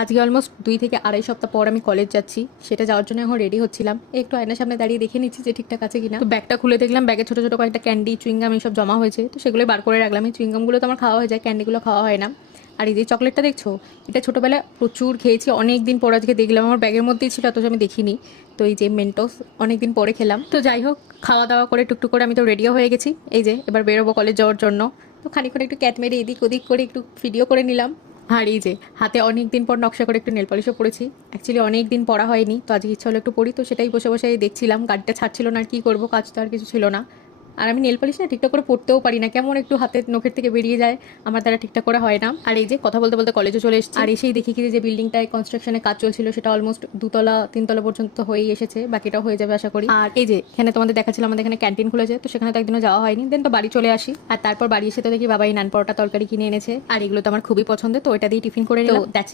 আজকে অলমোস্ট 2 থেকে আড়াই সপ্তাহ পর আমি কলেজ যাচ্ছি, সেটা যাওয়ার জন্য এখন রেডি হচ্ছিলাম। একটু আয়নার সামনে দাঁড়িয়ে দেখে নিচ্ছি যে ঠিকঠাক আছে কিনা। তো ব্যাগটা খুলে দেখলাম ব্যাগে ছোটো ছোটো কয়েকটা ক্যান্ডি, চুইংগাম এইসব জমা হয়েছে, তো সেগুলোই বার করে রাখলাম। এই চুইংগামগুলো তো আমার খাওয়া হয়ে যায়, ক্যান্ডিগুলো খাওয়া হয় না। আর এই যে চকলেটটা দেখছো, এটা ছোটোবেলায় প্রচুর খেয়েছি, অনেক দিন পর আজকে দেখলাম আমার ব্যাগের মধ্যেই ছিল, অথচ আমি দেখিনি। তো এই যে মেন্টোস অনেক দিন পরে খেলাম। তো যাই হোক, খাওয়া দাওয়া করে টুকটুক করে আমি তো রেডিও হয়ে গেছি। এই যে এবার বেরোবো কলেজ যাওয়ার জন্য। তো খানিকক্ষণ একটু ক্যাট মেরে এদিক ওদিক করে একটু ভিডিও করে নিলাম। আর এই যে হাতে অনেক দিন পর নকশা করে একটু নেল পলিশও পরেছি। অ্যাকচুয়ালি অনেক দিন পড়া হয়নি, তো আজকে ইচ্ছা হলো একটু পড়ি, তো সেটাই বসে বসে দেখছিলাম। গাড়িটা ছাড়ছিল না, আর কী করবো, কাজ তো আর কিছু ছিল না। আর আমি নেল পলিশ না ঠিকঠাক করে পড়তেও পারি না, কেমন একটু হাতের নখের থেকে বেরিয়ে যায়, আমার দ্বারা ঠিকঠাক করে হয় না। আর এই যে কথা বলতে বলতে কলেজে চলে এসেছি, আর এসেই দেখি কি যে বিল্ডিংটায় কনস্ট্রাকশনের কাজ চলছিল, সেটা অলমোস্ট 2 তলা 3 তলা পর্যন্ত হয়েই এসেছে, বাকিটাও হয়ে যাবে আশা করি। আর এই যে এখানে তোমাদের দেখাচ্ছিল আমাদের এখানে ক্যান্টিন খুলেছে, তো সেখানে তো একদিনও যাওয়া হয়নি। দেন তো বাড়ি চলে আসি, আর তারপর বাড়ি এসে তো দেখি বাবাই নান পরোটা তরকারি কিনে এনেছে, আর এগুলো তো আমার খুবই পছন্দের, তো ওইটা দিয়ে টিফিন করে নিলাম।